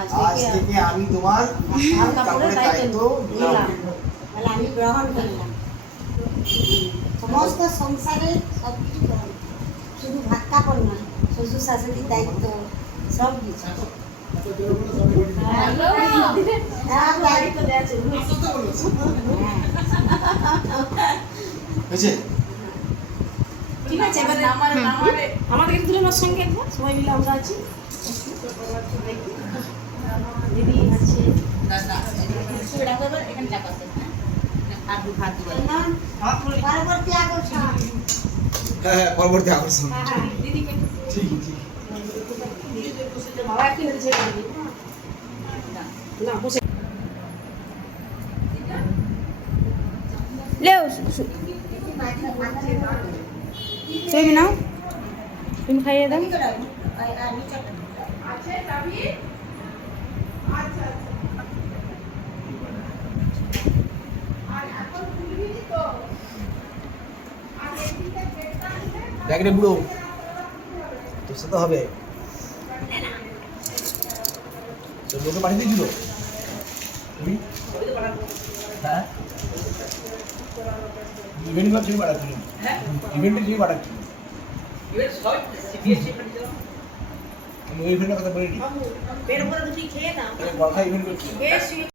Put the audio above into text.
আজ থেকে আমি তোমার কাপড়ের দায়িত্ব নিলাম। তাহলে আমি গ্রহণ করলাম সমস্ত সংসারে সব কিছু গ্রহণ, শুধু ভাত কাপড় নয়, শ্বশুর শাশুড়ির দায়িত্ব সব কিছু। হয়েছে? ঠিক আছে, এবারে আমাদের কিন্তু ওর সঙ্গে একবার সবাই মিলে আমরা আছি। দিদি আছে, পরবর্তী আকর্ষণ হ্যাঁ, পরবর্তী আকর্ষণ। দিদিকে ঠিক ঠিক। বাবা একটু হেঁটে ছেড়ে দিবি না, বসে লেও তুমি নাও, তুমি খাইয়ে দাও। দেখ রে বুড়ো, তোর সাথে হবে। তোর লোকে পাঠিয়ে দিয়েছিল তুমি? হ্যাঁ, ইভেন্টগুলো তুমি পাঠাচ্ছিল, ইভেন্টে তুমি পাঠাচ্ছিল। আমি ওই ইভেন্টের কথা বলিনি, বের করে দুটি খেয়ে নাও। কথা ইভেন্ট করছি।